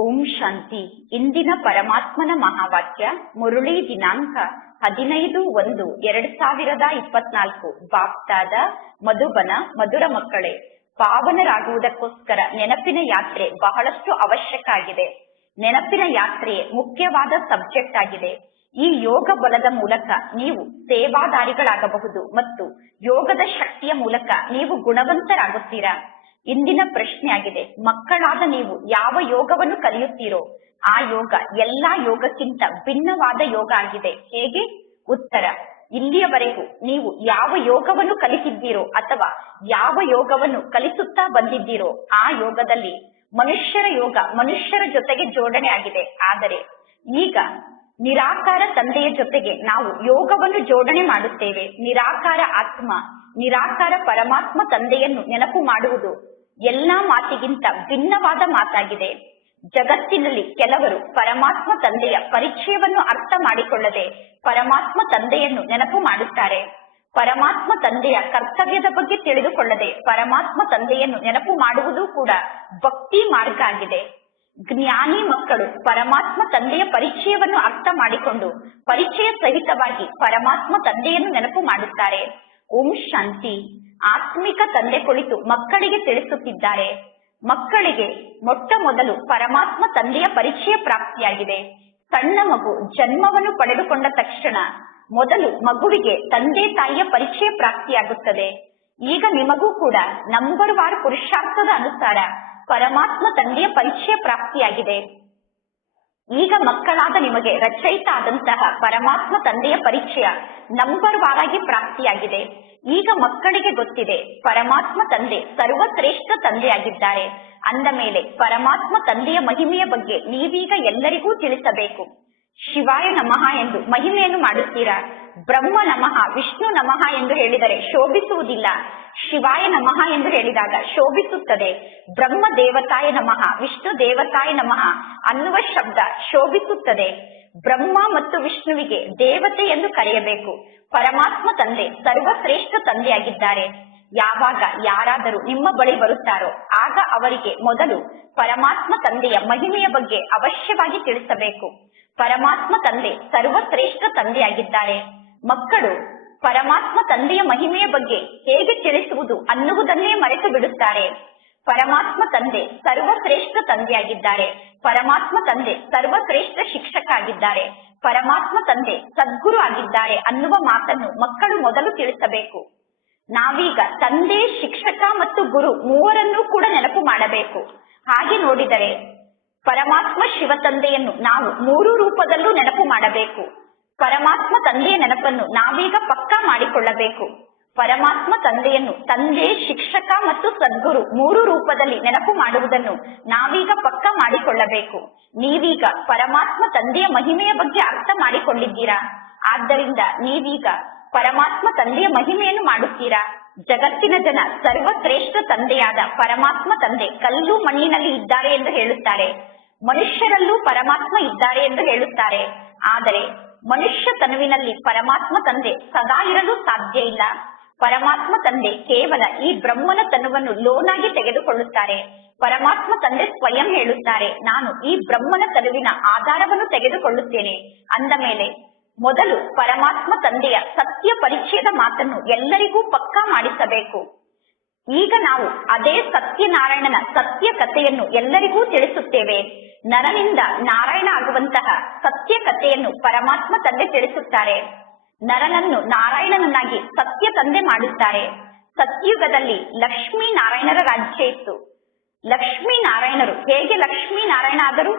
ಓಂ ಶಾಂತಿ. ಇಂದಿನ ಪರಮಾತ್ಮನ ಮಹಾವಾಕ್ಯ ಮುರುಳಿ ದಿನಾಂಕ 15/1/2024. ಬಾಪ್ತಾದ ಮಧುಬನ. ಮಧುರ ಮಕ್ಕಳೇ, ಪಾವನರಾಗುವುದಕ್ಕೋಸ್ಕರ ನೆನಪಿನ ಯಾತ್ರೆ ಬಹಳಷ್ಟು ಅವಶ್ಯಕ ಆಗಿದೆ. ನೆನಪಿನ ಯಾತ್ರೆಯೇ ಮುಖ್ಯವಾದ ಸಬ್ಜೆಕ್ಟ್ ಆಗಿದೆ. ಈ ಯೋಗ ಬಲದ ಮೂಲಕ ನೀವು ಸೇವಾದಾರಿಗಳಾಗಬಹುದು ಮತ್ತು ಯೋಗದ ಶಕ್ತಿಯ ಮೂಲಕ ನೀವು ಗುಣವಂತರಾಗುತ್ತೀರಾ. ಇಂದಿನ ಪ್ರಶ್ನೆ ಆಗಿದೆ, ಮಕ್ಕಳಾದ ನೀವು ಯಾವ ಯೋಗವನ್ನು ಕಲಿಯುತ್ತೀರೋ ಆ ಯೋಗ ಎಲ್ಲಾ ಯೋಗಕ್ಕಿಂತ ಭಿನ್ನವಾದ ಯೋಗ ಆಗಿದೆ. ಹೇಗೆ? ಉತ್ತರ: ಇಲ್ಲಿಯವರೆಗೂ ನೀವು ಯಾವ ಯೋಗವನ್ನು ಕಲಿತಿದ್ದೀರೋ ಅಥವಾ ಯಾವ ಯೋಗವನ್ನು ಕಲಿಸುತ್ತಾ ಬಂದಿದ್ದೀರೋ ಆ ಯೋಗದಲ್ಲಿ ಮನುಷ್ಯರ ಯೋಗ ಮನುಷ್ಯರ ಜೊತೆಗೆ ಜೋಡಣೆ ಆಗಿದೆ. ಆದರೆ ಈಗ ನಿರಾಕಾರ ತಂದೆಯ ಜೊತೆಗೆ ನಾವು ಯೋಗವನ್ನು ಜೋಡಣೆ ಮಾಡುತ್ತೇವೆ. ನಿರಾಕಾರ ಆತ್ಮ, ನಿರಾಕಾರ ಪರಮಾತ್ಮ ತಂದೆಯನ್ನು ನೆನಪು ಮಾಡುವುದು ಎಲ್ಲಾ ಮಾತಿಗಿಂತ ಭಿನ್ನವಾದ ಮಾತಾಗಿದೆ. ಜಗತ್ತಿನಲ್ಲಿ ಕೆಲವರು ಪರಮಾತ್ಮ ತಂದೆಯ ಪರಿಚಯವನ್ನು ಅರ್ಥ ಮಾಡಿಕೊಳ್ಳದೆ ಪರಮಾತ್ಮ ತಂದೆಯನ್ನು ನೆನಪು ಮಾಡುತ್ತಾರೆ. ಪರಮಾತ್ಮ ತಂದೆಯ ಕರ್ತವ್ಯದ ಬಗ್ಗೆ ತಿಳಿದುಕೊಳ್ಳದೆ ಪರಮಾತ್ಮ ತಂದೆಯನ್ನು ನೆನಪು ಮಾಡುವುದು ಕೂಡ ಭಕ್ತಿ ಮಾರ್ಗ ಆಗಿದೆ. ಜ್ಞಾನಿ ಮಕ್ಕಳು ಪರಮಾತ್ಮ ತಂದೆಯ ಪರಿಚಯವನ್ನು ಅರ್ಥ ಮಾಡಿಕೊಂಡು ಪರಿಚಯ ಸಹಿತವಾಗಿ ಪರಮಾತ್ಮ ತಂದೆಯನ್ನು ನೆನಪು ಮಾಡುತ್ತಾರೆ. ಓಂ ಶಾಂತಿ. ಆತ್ಮಿಕ ತಂದೆ ಕುಳಿತು ಮಕ್ಕಳಿಗೆ ತಿಳಿಸುತ್ತಿದ್ದಾರೆ. ಮಕ್ಕಳಿಗೆ ಮೊಟ್ಟ ಮೊದಲು ಪರಮಾತ್ಮ ತಂದೆಯ ಪರಿಚಯ ಪ್ರಾಪ್ತಿಯಾಗಿದೆ. ಸಣ್ಣ ಮಗು ಜನ್ಮವನ್ನು ಪಡೆದುಕೊಂಡ ತಕ್ಷಣ ಮೊದಲು ಮಗುವಿಗೆ ತಂದೆ ತಾಯಿಯ ಪರಿಚಯ ಪ್ರಾಪ್ತಿಯಾಗುತ್ತದೆ. ಈಗ ನಿಮಗೂ ಕೂಡ ನಂಬರ್ ವಾರ್ ಪುರುಷಾರ್ಥದ ಅನುಸಾರ ಪರಮಾತ್ಮ ತಂದೆಯ ಪರಿಚಯ ಪ್ರಾಪ್ತಿಯಾಗಿದೆ. ಈಗ ಮಕ್ಕಳಾದ ನಿಮಗೆ ರಚಯಿತ ಆದಂತಹ ಪರಮಾತ್ಮ ತಂದೆಯ ಪರಿಚಯ ನಂಬರ್ ವಾರ್ ಆಗಿ ಪ್ರಾಪ್ತಿಯಾಗಿದೆ. ಈಗ ಮಕ್ಕಳಿಗೆ ಗೊತ್ತಿದೆ ಪರಮಾತ್ಮ ತಂದೆ ಸರ್ವಶ್ರೇಷ್ಠ ತಂದೆಯಾಗಿದ್ದಾರೆ. ಅಂದ ಮೇಲೆ ಪರಮಾತ್ಮ ತಂದೆಯ ಮಹಿಮೆಯ ಬಗ್ಗೆ ನೀವೀಗ ಎಲ್ಲರಿಗೂ ತಿಳಿಸಬೇಕು. ಶಿವಾಯ ನಮಃ ಎಂದು ಮಹಿಮೆಯನ್ನು ಮಾಡುತ್ತೀರಾ. ಬ್ರಹ್ಮ ನಮಃ, ವಿಷ್ಣು ನಮಃ ಎಂದು ಹೇಳಿದರೆ ಶೋಭಿಸುವುದಿಲ್ಲ. ಶಿವಾಯ ನಮಃ ಎಂದು ಹೇಳಿದಾಗ ಶೋಭಿಸುತ್ತದೆ. ಬ್ರಹ್ಮ ದೇವತಾಯ ನಮಃ, ವಿಷ್ಣು ದೇವತಾಯ ನಮಃ ಅನ್ನುವ ಶಬ್ದ ಶೋಭಿಸುತ್ತದೆ. ಬ್ರಹ್ಮ ಮತ್ತು ವಿಷ್ಣುವಿಗೆ ದೇವತೆ ಎಂದು ಕರೆಯಬೇಕು. ಪರಮಾತ್ಮ ತಂದೆ ಸರ್ವಶ್ರೇಷ್ಠ ತಂದೆಯಾಗಿದ್ದಾರೆ. ಯಾವಾಗ ಯಾರಾದರೂ ನಿಮ್ಮ ಬಳಿ ಬರುತ್ತಾರೋ ಆಗ ಅವರಿಗೆ ಮೊದಲು ಪರಮಾತ್ಮ ತಂದೆಯ ಮಹಿಮೆಯ ಬಗ್ಗೆ ಅವಶ್ಯವಾಗಿ ತಿಳಿಸಬೇಕು. ಪರಮಾತ್ಮ ತಂದೆ ಸರ್ವಶ್ರೇಷ್ಠ ತಂದೆಯಾಗಿದ್ದಾರೆ. ಮಕ್ಕಳು ಪರಮಾತ್ಮ ತಂದೆಯ ಮಹಿಮೆಯ ಬಗ್ಗೆ ಹೇಗೆ ತಿಳಿಸುವುದು ಅನ್ನುವುದನ್ನೇ ಮರೆತು ಬಿಡುತ್ತಾರೆ. ಪರಮಾತ್ಮ ತಂದೆ ಸರ್ವಶ್ರೇಷ್ಠ ತಂದೆಯಾಗಿದ್ದಾರೆ. ಪರಮಾತ್ಮ ತಂದೆ ಸರ್ವಶ್ರೇಷ್ಠ ಶಿಕ್ಷಕ ಆಗಿದ್ದಾರೆ. ಪರಮಾತ್ಮ ತಂದೆ ಸದ್ಗುರು ಆಗಿದ್ದಾರೆ ಅನ್ನುವ ಮಾತನ್ನು ಮಕ್ಕಳು ಮೊದಲು ತಿಳಿಸಬೇಕು. ನಾವೀಗ ತಂದೆ, ಶಿಕ್ಷಕ ಮತ್ತು ಗುರು ಮೂವರನ್ನೂ ಕೂಡ ನೆನಪು ಮಾಡಬೇಕು. ಹಾಗೆ ನೋಡಿದರೆ ಪರಮಾತ್ಮ ಶಿವ ತಂದೆಯನ್ನು ನಾವು 3 ರೂಪದಲ್ಲೂ ನೆನಪು ಮಾಡಬೇಕು. ಪರಮಾತ್ಮ ತಂದೆಯ ನೆನಪನ್ನು ನಾವೀಗ ಪಕ್ಕಾ ಮಾಡಿಕೊಳ್ಳಬೇಕು. ಪರಮಾತ್ಮ ತಂದೆಯನ್ನು ತಂದೆ, ಶಿಕ್ಷಕ ಮತ್ತು ಸದ್ಗುರು 3 ರೂಪದಲ್ಲಿ ನೆನಪು ಮಾಡುವುದನ್ನು ನಾವೀಗ ಪಕ್ಕಾ ಮಾಡಿಕೊಳ್ಳಬೇಕು. ನೀವೀಗ ಪರಮಾತ್ಮ ತಂದೆಯ ಮಹಿಮೆಯ ಬಗ್ಗೆ ಅರ್ಥ ಮಾಡಿಕೊಂಡಿದ್ದೀರಾ. ಆದ್ದರಿಂದ ನೀವೀಗ ಪರಮಾತ್ಮ ತಂದೆಯ ಮಹಿಮೆಯನ್ನು ಮಾಡುತ್ತೀರಾ. ಜಗತ್ತಿನ ಜನ ಸರ್ವಶ್ರೇಷ್ಠ ತಂದೆಯಾದ ಪರಮಾತ್ಮ ತಂದೆ ಕಲ್ಲು ಮಣ್ಣಿನಲ್ಲಿ ಇದ್ದಾರೆ ಎಂದು ಹೇಳುತ್ತಾರೆ. ಮನುಷ್ಯರಲ್ಲೂ ಪರಮಾತ್ಮ ಇದ್ದಾರೆ ಎಂದು ಹೇಳುತ್ತಾರೆ. ಆದರೆ ಮನುಷ್ಯ ತನುವಿನಲ್ಲಿ ಪರಮಾತ್ಮ ತಂದೆ ಸದಾ ಇರಲು ಸಾಧ್ಯ ಇಲ್ಲ. ಪರಮಾತ್ಮ ತಂದೆ ಕೇವಲ ಈ ಬ್ರಹ್ಮನ ತನುವನ್ನು ಲೋನಾಗಿ ತೆಗೆದುಕೊಳ್ಳುತ್ತಾರೆ. ಪರಮಾತ್ಮ ತಂದೆ ಸ್ವಯಂ ಹೇಳುತ್ತಾರೆ, ನಾನು ಈ ಬ್ರಹ್ಮನ ತನುವಿನ ಆಧಾರವನ್ನು ತೆಗೆದುಕೊಳ್ಳುತ್ತೇನೆ. ಅಂದ ಮೇಲೆ ಮೊದಲು ಪರಮಾತ್ಮ ತಂದೆಯ ಸತ್ಯ ಪರಿಚಯದ ಮಾತನ್ನು ಎಲ್ಲರಿಗೂ ಪಕ್ಕಾ ಮಾಡಿಸಬೇಕು. ಈಗ ನಾವು ಅದೇ ಸತ್ಯನಾರಾಯಣನ ಸತ್ಯ ಕಥೆಯನ್ನು ಎಲ್ಲರಿಗೂ ತಿಳಿಸುತ್ತೇವೆ. ನರನಿಂದ ನಾರಾಯಣ ಆಗುವಂತಹ ಸತ್ಯ ಕಥೆಯನ್ನು ಪರಮಾತ್ಮ ತಂದೆ ತಿಳಿಸುತ್ತಾರೆ. ನರನನ್ನು ನಾರಾಯಣನನ್ನಾಗಿ ಸತ್ಯ ತಂದೆ ಮಾಡುತ್ತಾರೆ. ಸತ್ಯುಗದಲ್ಲಿ ಲಕ್ಷ್ಮೀ ನಾರಾಯಣರ ರಾಜ್ಯ ಇತ್ತು. ಲಕ್ಷ್ಮೀ ನಾರಾಯಣರು ಹೇಗೆ ಲಕ್ಷ್ಮೀ ನಾರಾಯಣ ಆದರು?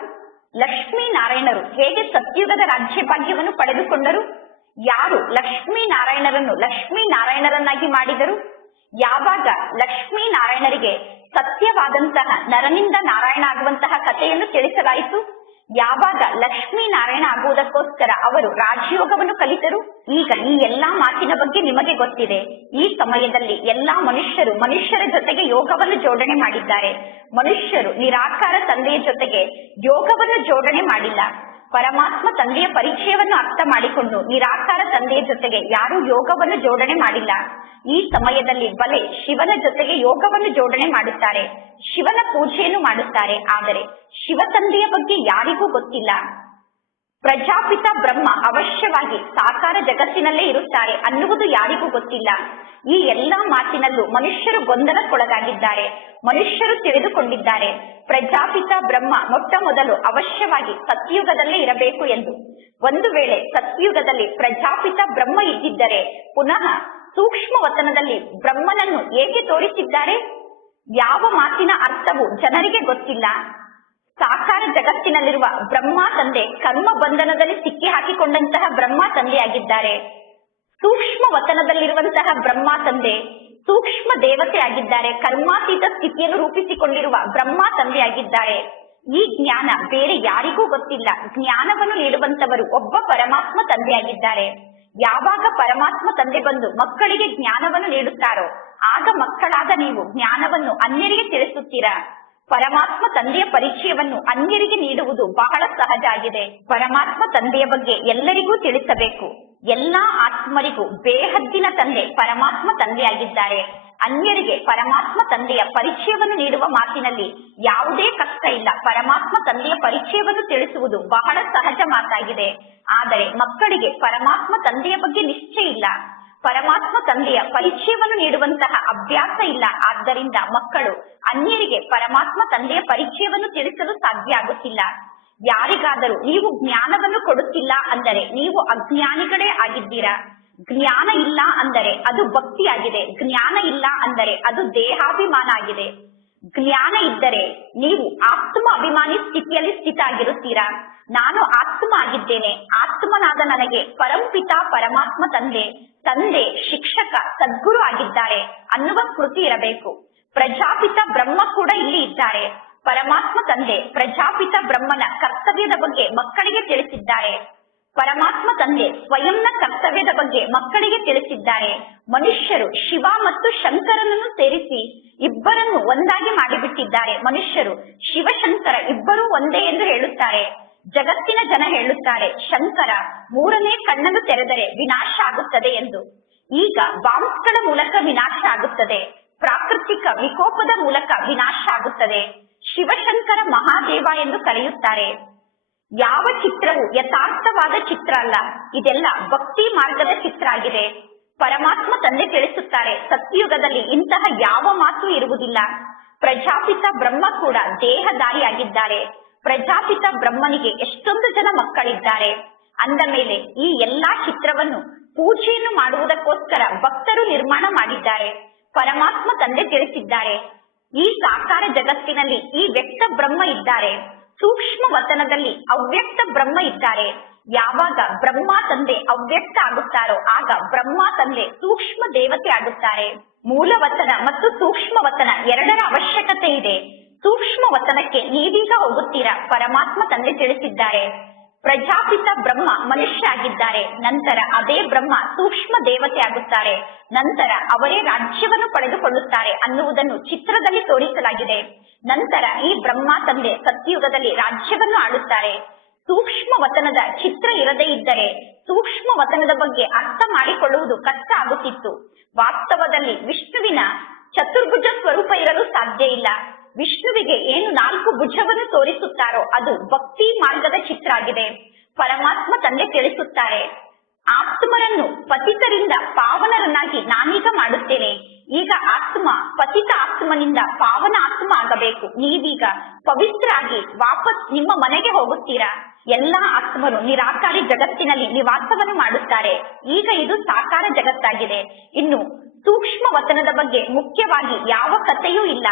ಲಕ್ಷ್ಮೀ ನಾರಾಯಣರು ಹೇಗೆ ಸತ್ಯುಗದ ರಾಜ್ಯ ಭಾಗ್ಯವನ್ನು ಪಡೆದುಕೊಂಡರು? ಯಾರು ಲಕ್ಷ್ಮೀ ನಾರಾಯಣರನ್ನು ಲಕ್ಷ್ಮೀ ನಾರಾಯಣರನ್ನಾಗಿ ಮಾಡಿದರು? ಯಾವಾಗ ಲಕ್ಷ್ಮೀ ನಾರಾಯಣರಿಗೆ ಸತ್ಯವಾದಂತಹ ನರನಿಂದ ನಾರಾಯಣ ಆಗುವಂತಹ ಕಥೆಯನ್ನು ತಿಳಿಸಲಾಯಿತು? ಯಾವಾಗ ಲಕ್ಷ್ಮೀ ನಾರಾಯಣ ಆಗುವುದಕ್ಕೋಸ್ಕರ ಅವರು ರಾಜಯೋಗವನ್ನು ಕಲಿತರು? ಈಗ ಈ ಎಲ್ಲಾ ಮಾತಿನ ಬಗ್ಗೆ ನಿಮಗೆ ಗೊತ್ತಿದೆ. ಈ ಸಮಯದಲ್ಲಿ ಎಲ್ಲಾ ಮನುಷ್ಯರ ಜೊತೆಗೆ ಯೋಗವನ್ನು ಜೋಡಣೆ ಮಾಡಿದ್ದಾರೆ. ಮನುಷ್ಯರು ನಿರಾಕಾರ ತಂದೆಯ ಜೊತೆಗೆ ಯೋಗವನ್ನು ಜೋಡಣೆ ಮಾಡಿಲ್ಲ. ಪರಮಾತ್ಮ ತಂದೆಯ ಪರಿಚಯವನ್ನು ಅರ್ಥ ಮಾಡಿಕೊಂಡು ನಿರಾಕಾರ ಸಾಕಾರ ತಂದೆಯ ಜೊತೆಗೆ ಯಾರು ಯೋಗವನ್ನು ಜೋಡಣೆ ಮಾಡಿಲ್ಲ. ಈ ಸಮಯದಲ್ಲಿ ಬಲೆ ಶಿವನ ಜೊತೆಗೆ ಯೋಗವನ್ನು ಜೋಡಣೆ ಮಾಡುತ್ತಾರೆ, ಶಿವನ ಪೂಜೆಯನ್ನು ಮಾಡುತ್ತಾರೆ. ಆದರೆ ಶಿವ ತಂದೆಯ ಬಗ್ಗೆ ಯಾರಿಗೂ ಗೊತ್ತಿಲ್ಲ. ಪ್ರಜಾಪಿತ ಬ್ರಹ್ಮ ಅವಶ್ಯವಾಗಿ ಸಾಕಾರ ಜಗತ್ತಿನಲ್ಲೇ ಇರುತ್ತಾರೆ ಅನ್ನುವುದು ಯಾರಿಗೂ ಗೊತ್ತಿಲ್ಲ. ಈ ಎಲ್ಲಾ ಮಾತಿನಲ್ಲೂ ಮನುಷ್ಯರು ಗೊಂದಲಕ್ಕೊಳಗಾಗಿದ್ದಾರೆ. ಮನುಷ್ಯರು ತಿಳಿದುಕೊಂಡಿದ್ದಾರೆ ಪ್ರಜಾಪಿತ ಬ್ರಹ್ಮ ಮೊಟ್ಟ ಮೊದಲು ಅವಶ್ಯವಾಗಿ ಸತ್ಯುಗದಲ್ಲೇ ಇರಬೇಕು ಎಂದು. ಒಂದು ವೇಳೆ ಸತ್ಯುಗದಲ್ಲಿ ಪ್ರಜಾಪಿತ ಬ್ರಹ್ಮ ಇದ್ದಿದ್ದರೆ ಪುನಃ ಸೂಕ್ಷ್ಮ ವತನದಲ್ಲಿ ಬ್ರಹ್ಮನನ್ನು ಏಕೆ ತೋರಿಸಿದ್ದಾರೆ? ಯಾವ ಮಾತಿನ ಅರ್ಥವು ಜನರಿಗೆ ಗೊತ್ತಿಲ್ಲ. ಸಾಕಾರ ಜಗತ್ತಿನಲ್ಲಿರುವ ಬ್ರಹ್ಮ ತಂದೆ ಕರ್ಮ ಬಂಧನದಲ್ಲಿ ಸಿಕ್ಕಿ ಹಾಕಿಕೊಂಡಂತಹ ಬ್ರಹ್ಮ ತಂದೆಯಾಗಿದ್ದಾರೆ. ಸೂಕ್ಷ್ಮ ವತನದಲ್ಲಿರುವಂತಹ ಬ್ರಹ್ಮ ತಂದೆ ಸೂಕ್ಷ್ಮ ದೇವತೆ ಆಗಿದ್ದಾರೆ. ಕರ್ಮಾತೀತ ಸ್ಥಿತಿಯನ್ನು ರೂಪಿಸಿಕೊಂಡಿರುವ ಬ್ರಹ್ಮ ತಂದೆಯಾಗಿದ್ದಾರೆ. ಈ ಜ್ಞಾನ ಬೇರೆ ಯಾರಿಗೂ ಗೊತ್ತಿಲ್ಲ. ಜ್ಞಾನವನ್ನು ನೀಡುವಂತವರು ಒಬ್ಬ ಪರಮಾತ್ಮ ತಂದೆಯಾಗಿದ್ದಾರೆ. ಯಾವಾಗ ಪರಮಾತ್ಮ ತಂದೆ ಬಂದು ಮಕ್ಕಳಿಗೆ ಜ್ಞಾನವನ್ನು ನೀಡುತ್ತಾರೋ ಆಗ ಮಕ್ಕಳಾದ ನೀವು ಜ್ಞಾನವನ್ನು ಅನ್ಯರಿಗೆ ತಿಳಿಸುತ್ತೀರಾ. ಪರಮಾತ್ಮ ತಂದೆಯ ಪರಿಚಯವನ್ನು ಅನ್ಯರಿಗೆ ನೀಡುವುದು ಬಹಳ ಸಹಜ ಆಗಿದೆ. ಪರಮಾತ್ಮ ತಂದೆಯ ಬಗ್ಗೆ ಎಲ್ಲರಿಗೂ ತಿಳಿಸಬೇಕು. ಎಲ್ಲಾ ಆತ್ಮರಿಗೂ ಬೇಹದ್ದಿನ ತಂದೆ ಪರಮಾತ್ಮ ತಂದೆಯಾಗಿದ್ದಾರೆ. ಅನ್ಯರಿಗೆ ಪರಮಾತ್ಮ ತಂದೆಯ ಪರಿಚಯವನ್ನು ನೀಡುವ ಮಾತಿನಲ್ಲಿ ಯಾವುದೇ ಕಷ್ಟ ಇಲ್ಲ. ಪರಮಾತ್ಮ ತಂದೆಯ ಪರಿಚಯವನ್ನು ತಿಳಿಸುವುದು ಬಹಳ ಸಹಜ ಮಾತಾಗಿದೆ. ಆದರೆ ಮಕ್ಕಳಿಗೆ ಪರಮಾತ್ಮ ತಂದೆಯ ಬಗ್ಗೆ ನಿಶ್ಚಯ ಇಲ್ಲ. ಪರಮಾತ್ಮ ತಂದೆಯ ಪರಿಚಯವನ್ನು ನೀಡುವಂತಹ ಅಭ್ಯಾಸ ಇಲ್ಲ. ಆದ್ದರಿಂದ ಮಕ್ಕಳು ಅನ್ಯರಿಗೆ ಪರಮಾತ್ಮ ತಂದೆಯ ಪರಿಚಯವನ್ನು ತಿಳಿಸಲು ಸಾಧ್ಯ ಆಗುತ್ತಿಲ್ಲ. ಯಾರಿಗಾದರೂ ನೀವು ಜ್ಞಾನವನ್ನು ಕೊಡುತ್ತಿಲ್ಲ ಅಂದರೆ ನೀವು ಅಜ್ಞಾನಿಗಳೇ ಆಗಿದ್ದೀರಾ. ಜ್ಞಾನ ಇಲ್ಲ ಅಂದರೆ ಅದು ಭಕ್ತಿಯಾಗಿದೆ. ಜ್ಞಾನ ಇಲ್ಲ ಅಂದರೆ ಅದು ದೇಹಾಭಿಮಾನ ಆಗಿದೆ. ಜ್ಞಾನ ಇದ್ದರೆ ನೀವು ಆತ್ಮ ಅಭಿಮಾನಿ ಸ್ಥಿತಿಯಲ್ಲಿ ಸ್ಥಿತ ಆಗಿರುತ್ತೀರಾ. ನಾನು ಆತ್ಮ ಆಗಿದ್ದೇನೆ, ಆತ್ಮನಾದ ನನಗೆ ಪರಂಪಿತ ಪರಮಾತ್ಮ ತಂದೆ ಶಿಕ್ಷಕ ಸದ್ಗುರು ಆಗಿದ್ದಾರೆ ಅನ್ನುವ ಸ್ಮೃತಿ ಇರಬೇಕು. ಪ್ರಜಾಪಿತ ಬ್ರಹ್ಮ ಕೂಡ ಇಲ್ಲಿ ಇದ್ದಾರೆ. ಪರಮಾತ್ಮ ತಂದೆ ಪ್ರಜಾಪಿತ ಬ್ರಹ್ಮನ ಕರ್ತವ್ಯದ ಬಗ್ಗೆ ಮಕ್ಕಳಿಗೆ ತಿಳಿಸಿದ್ದಾರೆ. ಪರಮಾತ್ಮ ತಂದೆ ಸ್ವಯಂನ ಕರ್ತವ್ಯದ ಬಗ್ಗೆ ಮಕ್ಕಳಿಗೆ ತಿಳಿಸಿದ್ದಾರೆ. ಮನುಷ್ಯರು ಶಿವ ಮತ್ತು ಶಂಕರನನ್ನು ಸೇರಿಸಿ ಇಬ್ಬರನ್ನು ಒಂದಾಗಿ ಮಾಡಿಬಿಟ್ಟಿದ್ದಾರೆ. ಮನುಷ್ಯರು ಶಿವಶಂಕರ ಇಬ್ಬರೂ ಒಂದೇ ಎಂದು ಹೇಳುತ್ತಾರೆ. ಜಗತ್ತಿನ ಜನ ಹೇಳುತ್ತಾರೆ ಶಂಕರ ಮೂರನೇ ಕಣ್ಣನ್ನು ತೆರೆದರೆ ವಿನಾಶ ಆಗುತ್ತದೆ ಎಂದು. ಈಗ ಬಾಂಬ್ಸ್ಗಳ ಮೂಲಕ ವಿನಾಶ ಆಗುತ್ತದೆ, ಪ್ರಾಕೃತಿಕ ವಿಕೋಪದ ಮೂಲಕ ವಿನಾಶ ಆಗುತ್ತದೆ. ಶಿವಶಂಕರ ಮಹಾದೇವ ಎಂದು ಕರೆಯುತ್ತಾರೆ. ಯಾವ ಚಿತ್ರವು ಯಥಾರ್ಥವಾದ ಚಿತ್ರ ಅಲ್ಲ. ಇದೆಲ್ಲ ಭಕ್ತಿ ಮಾರ್ಗದ ಚಿತ್ರ ಆಗಿದೆ. ಪರಮಾತ್ಮ ತಂದೆ ತಿಳಿಸುತ್ತಾರೆ ಸತ್ಯಯುಗದಲ್ಲಿ ಇಂತಹ ಯಾವ ಮಾತು ಇರುವುದಿಲ್ಲ. ಪ್ರಜಾಪಿತ ಬ್ರಹ್ಮ ಕೂಡ ದೇಹದಾರಿಯಾಗಿದ್ದಾರೆ. ಪ್ರಜಾಪಿತ ಬ್ರಹ್ಮನಿಗೆ ಎಷ್ಟೊಂದು ಜನ ಮಕ್ಕಳಿದ್ದಾರೆ. ಅಂದ ಮೇಲೆ ಈ ಎಲ್ಲಾ ಚಿತ್ರವನ್ನು ಪೂಜೆಯನ್ನು ಮಾಡುವುದಕ್ಕೋಸ್ಕರ ಭಕ್ತರು ನಿರ್ಮಾಣ ಮಾಡಿದ್ದಾರೆ. ಪರಮಾತ್ಮ ತಂದೆ ತಿಳಿಸಿದ್ದಾರೆ ಈ ಸಾಕಾರ ಜಗತ್ತಿನಲ್ಲಿ ಈ ವ್ಯಕ್ತ ಬ್ರಹ್ಮ ಇದ್ದಾರೆ, ಸೂಕ್ಷ್ಮ ವತನದಲ್ಲಿ ಅವ್ಯಕ್ತ ಬ್ರಹ್ಮ ಇದ್ದಾರೆ. ಯಾವಾಗ ಬ್ರಹ್ಮ ತಂದೆ ಅವ್ಯಕ್ತ ಆಗುತ್ತಾರೋ ಆಗ ಬ್ರಹ್ಮ ತಂದೆ ಸೂಕ್ಷ್ಮ ದೇವತೆ ಆಗುತ್ತಾರೆ. ಮೂಲ ವತನ ಮತ್ತು ಸೂಕ್ಷ್ಮ ವತನ ಎರಡರ ಅವಶ್ಯಕತೆ ಇದೆ. ಸೂಕ್ಷ್ಮ ವತನಕ್ಕೆ ನೀವೀಗ ಹೋಗುತ್ತೀರಾ. ಪರಮಾತ್ಮ ತಂದೆ ತಿಳಿಸಿದ್ದಾರೆ ಪ್ರಜಾಪಿತ ಬ್ರಹ್ಮ ಮನುಷ್ಯ ಆಗಿದ್ದಾರೆ, ನಂತರ ಅದೇ ಬ್ರಹ್ಮ ಸೂಕ್ಷ್ಮ ದೇವತೆ ಆಗುತ್ತಾರೆ, ನಂತರ ಅವರೇ ರಾಜ್ಯವನ್ನು ಪಡೆದುಕೊಳ್ಳುತ್ತಾರೆ ಅನ್ನುವುದನ್ನು ಚಿತ್ರದಲ್ಲಿ ತೋರಿಸಲಾಗಿದೆ. ನಂತರ ಈ ಬ್ರಹ್ಮ ತಂದೆ ಸತ್ಯಯುಗದಲ್ಲಿ ರಾಜ್ಯವನ್ನು ಆಳುತ್ತಾರೆ. ಸೂಕ್ಷ್ಮ ವತನದ ಚಿತ್ರ ಇರದೇ ಇದ್ದರೆ ಸೂಕ್ಷ್ಮ ವತನದ ಬಗ್ಗೆ ಅರ್ಥ ಮಾಡಿಕೊಳ್ಳುವುದು ಕಷ್ಟ ಆಗುತ್ತಿತ್ತು. ವಾಸ್ತವದಲ್ಲಿ ವಿಷ್ಣುವಿನ ಚತುರ್ಭುಜ ಸ್ವರೂಪ ಇರಲು ಸಾಧ್ಯ ಇಲ್ಲ. ವಿಷ್ಣುವಿಗೆ ಏನು 4 ಭುಜವನ್ನು ತೋರಿಸುತ್ತಾರೋ ಅದು ಭಕ್ತಿ ಮಾರ್ಗದ ಚಿತ್ರ ಆಗಿದೆ. ಪರಮಾತ್ಮ ತಂದೆ ತಿಳಿಸುತ್ತಾರೆ ಆತ್ಮರನ್ನು ಪತಿತರಿಂದ ಪಾವನರನ್ನಾಗಿ ನಾನೀಗ ಮಾಡುತ್ತೇನೆ. ಈಗ ಆತ್ಮ ಪತಿತ ಆತ್ಮನಿಂದ ಪಾವನ ಆತ್ಮ ಆಗಬೇಕು. ನೀವೀಗ ಪವಿತ್ರ ಆಗಿ ವಾಪಸ್ ನಿಮ್ಮ ಮನೆಗೆ ಹೋಗುತ್ತೀರಾ. ಎಲ್ಲಾ ಆತ್ಮರು ನಿರಾಕಾರಿ ಜಗತ್ತಿನಲ್ಲಿ ನಿವಾಸವನ್ನು ಮಾಡುತ್ತಾರೆ. ಈಗ ಇದು ಸಾಕಾರ ಜಗತ್ತಾಗಿದೆ. ಇನ್ನು ಸೂಕ್ಷ್ಮ ವತನದ ಬಗ್ಗೆ ಮುಖ್ಯವಾಗಿ ಯಾವ ಕಥೆಯೂ ಇಲ್ಲ.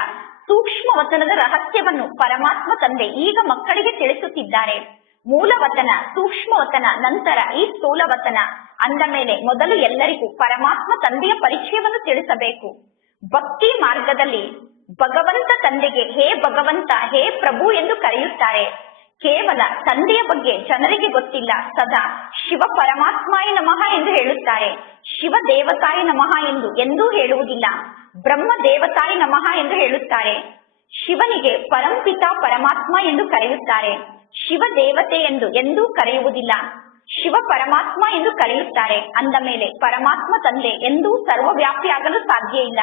ಸೂಕ್ಷ್ಮ ವತನದ ರಹಸ್ಯವನ್ನು ಪರಮಾತ್ಮ ತಂದೆ ಈಗ ಮಕ್ಕಳಿಗೆ ತಿಳಿಸುತ್ತಿದ್ದಾರೆ. ಮೂಲ ವತನ, ಸೂಕ್ಷ್ಮ ವತನ, ನಂತರ ಈ ಸ್ಥೂಲ ವತನ. ಅಂದ ಮೇಲೆ ಮೊದಲು ಎಲ್ಲರಿಗೂ ಪರಮಾತ್ಮ ತಂದೆಯ ಪರಿಚಯವನ್ನು ತಿಳಿಸಬೇಕು. ಭಕ್ತಿ ಮಾರ್ಗದಲ್ಲಿ ಭಗವಂತ ತಂದೆಗೆ ಹೇ ಭಗವಂತ, ಹೇ ಪ್ರಭು ಎಂದು ಕರೆಯುತ್ತಾರೆ. ಕೇವಲ ತಂದೆಯ ಬಗ್ಗೆ ಜನರಿಗೆ ಗೊತ್ತಿಲ್ಲ. ಸದಾ ಶಿವ ಪರಮಾತ್ಮಾಯ ನಮಃ ಎಂದು ಹೇಳುತ್ತಾರೆ. ಶಿವ ದೇವತಾಯ ನಮಃ ಎಂದು ಎಂದೂ ಹೇಳುವುದಿಲ್ಲ. ಬ್ರಹ್ಮ ದೇವತಾಯ ನಮಃ ಎಂದು ಹೇಳುತ್ತಾರೆ. ಶಿವನಿಗೆ ಪರಂಪಿತ ಪರಮಾತ್ಮ ಎಂದು ಕರೆಯುತ್ತಾರೆ. ಶಿವ ದೇವತೆ ಎಂದು ಎಂದೂ ಕರೆಯುವುದಿಲ್ಲ. ಶಿವ ಪರಮಾತ್ಮ ಎಂದು ಕರೆಯುತ್ತಾರೆ. ಅಂದ ಮೇಲೆ ಪರಮಾತ್ಮ ತಂದೆ ಎಂದೂ ಸರ್ವವ್ಯಾಪಿಯಾಗಲು ಸಾಧ್ಯ ಇಲ್ಲ.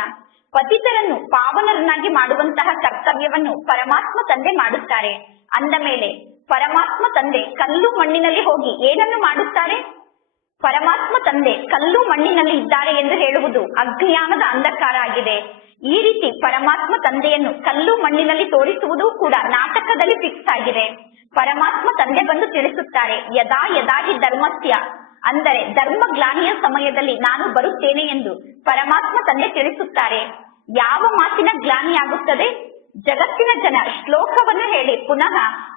ಪತಿತರನ್ನು ಪಾವನರನ್ನಾಗಿ ಮಾಡುವಂತಹ ಕರ್ತವ್ಯವನ್ನು ಪರಮಾತ್ಮ ತಂದೆ ಮಾಡುತ್ತಾರೆ. ಅಂದ ಮೇಲೆ ಪರಮಾತ್ಮ ತಂದೆ ಕಲ್ಲು ಮಣ್ಣಿನಲ್ಲಿ ಹೋಗಿ ಏನನ್ನು ಮಾಡುತ್ತಾರೆ? ಪರಮಾತ್ಮ ತಂದೆ ಕಲ್ಲು ಮಣ್ಣಿನಲ್ಲಿ ಇದ್ದಾರೆ ಎಂದು ಹೇಳುವುದು ಅಜ್ಞಾನದ ಅಂಧಕಾರ ಆಗಿದೆ. ಈ ರೀತಿ ಪರಮಾತ್ಮ ತಂದೆಯನ್ನು ಕಲ್ಲು ಮಣ್ಣಿನಲ್ಲಿ ತೋರಿಸುವುದು ಕೂಡ ನಾಟಕದಲ್ಲಿ ಫಿಕ್ಸ್ ಆಗಿದೆ. ಪರಮಾತ್ಮ ತಂದೆ ಬಂದು ತಿಳಿಸುತ್ತಾರೆ, ಯದಾ ಯದಾಹಿ ಧರ್ಮಸ್ಯ, ಅಂದರೆ ಧರ್ಮ ಗ್ಲಾನಿಯ ಸಮಯದಲ್ಲಿ ನಾನು ಬರುತ್ತೇನೆ ಎಂದು ಪರಮಾತ್ಮ ತಂದೆ ತಿಳಿಸುತ್ತಾರೆ. ಯಾವ ಮಾತಿನ ಗ್ಲಾನಿಯಾಗುತ್ತದೆ? ಜಗತ್ತಿನ ಜನ ಶ್ಲೋಕವನ್ನು ಹೇಳಿ ಪುನಃ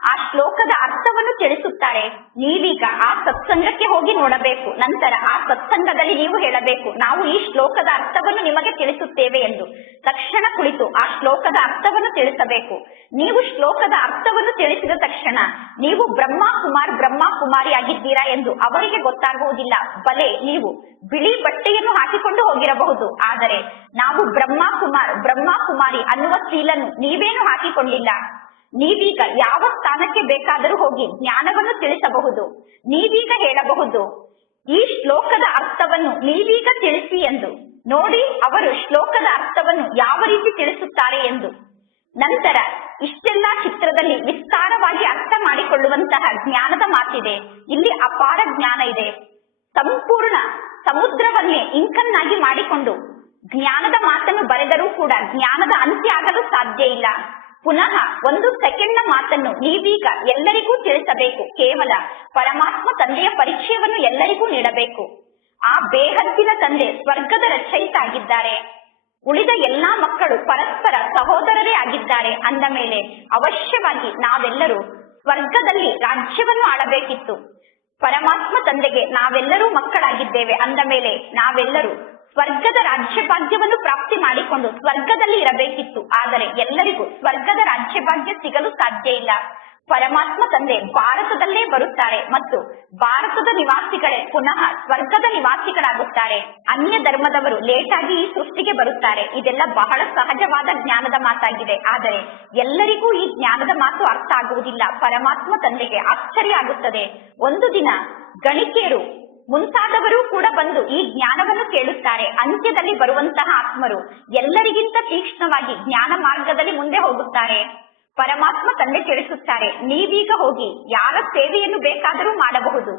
ಆ ಶ್ಲೋಕದ ಅರ್ಥವನ್ನು ತಿಳಿಸುತ್ತಾರೆ. ನೀವೀಗ ಆ ಸತ್ಸಂಗಕ್ಕೆ ಹೋಗಿ ನೋಡಬೇಕು. ನಂತರ ಆ ಸತ್ಸಂಗದಲ್ಲಿ ನೀವು ಹೇಳಬೇಕು, ನಾವು ಈ ಶ್ಲೋಕದ ಅರ್ಥವನ್ನು ನಿಮಗೆ ತಿಳಿಸುತ್ತೇವೆ ಎಂದು. ತಕ್ಷಣ ಕುಳಿತು ಆ ಶ್ಲೋಕದ ಅರ್ಥವನ್ನು ತಿಳಿಸಬೇಕು. ನೀವು ಶ್ಲೋಕದ ಅರ್ಥವನ್ನು ತಿಳಿಸಿದ ತಕ್ಷಣ ನೀವು ಬ್ರಹ್ಮ ಕುಮಾರಿ ಆಗಿದ್ದೀರಾ ಎಂದು ಅವರಿಗೆ ಗೊತ್ತಾಗುವುದಿಲ್ಲ. ಬಲೆ ನೀವು ಬಿಳಿ ಬಟ್ಟೆಯನ್ನು ಹಾಕಿಕೊಂಡು ಹೋಗಿರಬಹುದು, ಆದರೆ ನಾವು ಬ್ರಹ್ಮ ಕುಮಾರಿ ಅನ್ನುವ ಸೀಲನ್ನು ನೀವೇನು ಹಾಕಿಕೊಂಡಿಲ್ಲ. ನೀವೀಗ ಯಾವ ಸ್ಥಾನಕ್ಕೆ ಬೇಕಾದರೂ ಹೋಗಿ ಜ್ಞಾನವನ್ನು ತಿಳಿಸಬಹುದು. ನೀವೀಗ ಹೇಳಬಹುದು, ಈ ಶ್ಲೋಕದ ಅರ್ಥವನ್ನು ನೀವೀಗ ತಿಳಿಸಿ ಎಂದು. ನೋಡಿ ಅವರು ಶ್ಲೋಕದ ಅರ್ಥವನ್ನು ಯಾವ ರೀತಿ ತಿಳಿಸುತ್ತಾರೆ ಎಂದು. ನಂತರ ಇಷ್ಟೆಲ್ಲಾ ಚಿತ್ರದಲ್ಲಿ ವಿಸ್ತಾರವಾಗಿ ಅರ್ಥ ಮಾಡಿಕೊಳ್ಳುವಂತಹ ಜ್ಞಾನದ ಮಾತಿದೆ. ಇಲ್ಲಿ ಅಪಾರ ಜ್ಞಾನ ಇದೆ. ಸಂಪೂರ್ಣ ಸಮುದ್ರವನ್ನೇ ಇಂಕನ್ನಾಗಿ ಮಾಡಿಕೊಂಡು ಜ್ಞಾನದ ಮಾತನ್ನು ಬರೆದರೂ ಕೂಡ ಜ್ಞಾನದ ಅಂತ್ಯ ಆಗಲು ಸಾಧ್ಯ ಇಲ್ಲ. ಪುನಃ 1 ಸೆಕೆಂಡ್ನ ಮಾತನ್ನು ನೀವೀಗ ಎಲ್ಲರಿಗೂ ತಿಳಿಸಬೇಕು. ಕೇವಲ ಪರಮಾತ್ಮ ತಂದೆಯ ಪರಿಚಯವನ್ನು ಎಲ್ಲರಿಗೂ ನೀಡಬೇಕು. ಆ ಬೇಹದ್ದಿನ ತಂದೆ ಸ್ವರ್ಗದ ರಚಯಿತ ಆಗಿದ್ದಾರೆ. ಉಳಿದ ಎಲ್ಲಾ ಮಕ್ಕಳು ಪರಸ್ಪರ ಸಹೋದರರೇ ಆಗಿದ್ದಾರೆ. ಅಂದ ಮೇಲೆ ಅವಶ್ಯವಾಗಿ ನಾವೆಲ್ಲರೂ ಸ್ವರ್ಗದಲ್ಲಿ ರಾಜ್ಯವನ್ನು ಆಳಬೇಕಿತ್ತು. ಪರಮಾತ್ಮ ತಂದೆಗೆ ನಾವೆಲ್ಲರೂ ಮಕ್ಕಳಾಗಿದ್ದೇವೆ. ಅಂದ ಮೇಲೆ ನಾವೆಲ್ಲರೂ ಸ್ವರ್ಗದ ರಾಜ್ಯಭಾಗ್ಯವನ್ನು ಪ್ರಾಪ್ತಿ ಮಾಡಿಕೊಂಡು ಸ್ವರ್ಗದಲ್ಲಿ ಇರಬೇಕಿತ್ತು. ಆದರೆ ಎಲ್ಲರಿಗೂ ಸ್ವರ್ಗದ ರಾಜ್ಯಭಾಗ್ಯ ಸಿಗಲು ಸಾಧ್ಯ ಇಲ್ಲ. ಪರಮಾತ್ಮ ತಂದೆ ಭಾರತದಲ್ಲೇ ಬರುತ್ತಾರೆ ಮತ್ತು ಭಾರತದ ನಿವಾಸಿಗಳೇ ಪುನಃ ಸ್ವರ್ಗದ ನಿವಾಸಿಗಳಾಗುತ್ತಾರೆ. ಅನ್ಯ ಧರ್ಮದವರು ಲೇಟ್ ಆಗಿ ಈ ಸೃಷ್ಟಿಗೆ ಬರುತ್ತಾರೆ. ಇದೆಲ್ಲ ಬಹಳ ಸಹಜವಾದ ಜ್ಞಾನದ ಮಾತಾಗಿದೆ. ಆದರೆ ಎಲ್ಲರಿಗೂ ಈ ಜ್ಞಾನದ ಮಾತು ಅರ್ಥ ಆಗುವುದಿಲ್ಲ. ಪರಮಾತ್ಮ ತಂದೆಗೆ ಆಶ್ಚರ್ಯ ಆಗುತ್ತದೆ. ಒಂದು ದಿನ ಗಣಿಕೆಯರು ಮುಂತಾದವರು ಕೂಡ ಬಂದು ಈ ಜ್ಞಾನವನ್ನು ಕೇಳುತ್ತಾರೆ. ಅಂತ್ಯದಲ್ಲಿ ಬರುವಂತಹ ಆತ್ಮರು ಎಲ್ಲರಿಗಿಂತ ತೀಕ್ಷ್ಣವಾಗಿ ಜ್ಞಾನ ಮಾರ್ಗದಲ್ಲಿ ಮುಂದೆ ಹೋಗುತ್ತಾರೆ. ಪರಮಾತ್ಮ ತಂದೆ ತಿಳಿಸುತ್ತಾರೆ, ನೀವೀಗ ಹೋಗಿ ಯಾರ ಸೇವೆಯನ್ನು ಬೇಕಾದರೂ ಮಾಡಬಹುದು.